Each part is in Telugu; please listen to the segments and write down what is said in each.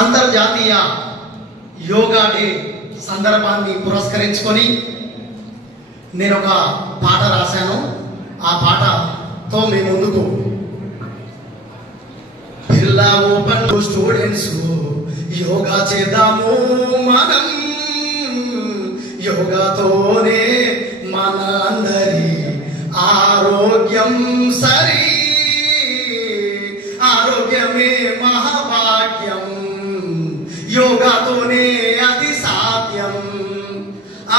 అంతర్జాతీయ యోగా డే సందర్భాన్ని పురస్కరించుకొని నేను ఒక పాట రాశాను. ఆ పాటతో మీ ముందుకు బిర్లా ఓపెన్ స్టూడెంట్స్ యోగా చేద్దాము మనం, యోగాతోనే మన అందరి ఆరోగ్యం సరి, ఆరోగ్యమే మహాభాగ్యం, యోగాతోనే అది సాధ్యం,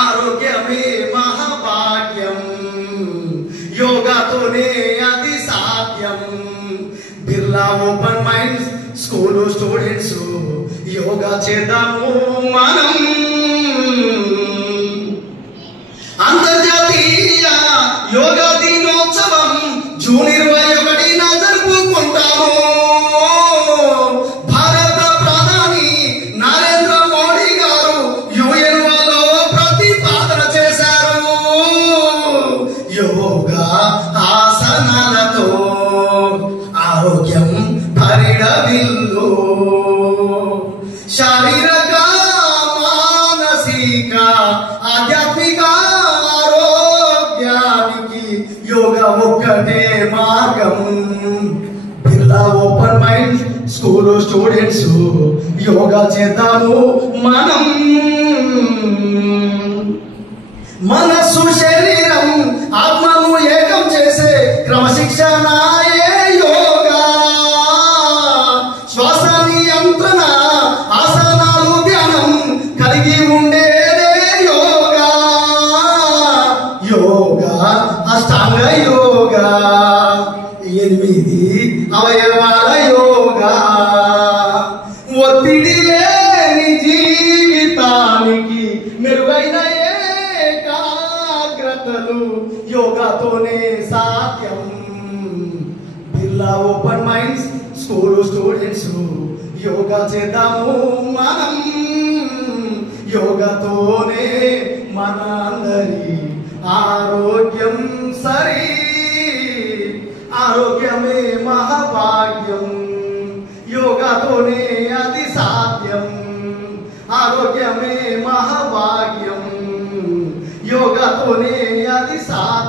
ఆరోగ్యమే మహాభాగ్యం, యోగాతోనే అది సాధ్యం. Birla open minds school students yoga చేద్దాము మనం. అంతర్జాతీయ యోగా దినోత్సవం జూన్ 21న జరుపుకుంటాము. భారత ప్రధాని నరేంద్ర మోడీ గారు యుఎన్ఓలో ప్రతిపాదన చేశారు. యోగా ఆసనాలతో ఆరోగ్యం పరిడవిల్లు, శారీరక మానసిక ఆధ్యాత్మిక ఆరోగ్యానికి యోగా ఒక్కటే మార్గం. Birla open mind school students yoga చేద్దాము మనం. మనస్సు శరీరం ఆత్మను ఏకం చేసే క్రమశిక్షణయే యోగా. శ్వాస నియంత్రణ ఆసనాలు ధ్యానం కలిగి ఉండేదే యోగా. యోగా అష్టాంగ యోగా, 8 అవయవాల యోగా, ఒత్తిడి లేని జీవితానికి మెరుగైన ఏకాగ్రతలు యోగాతోనే సాధ్యం. Birla open minds school students yoga చేద్దాము మనం, యోగాతోనే మన అందరి ఆరోగ్యం సరి, ఆరోగ్యమే మహాభాగ్యం, యోగాతోనే అది సాధ్యం, ఆరోగ్యమే మహాభాగ్యం, యోగాతోనే అది సాధ్యం.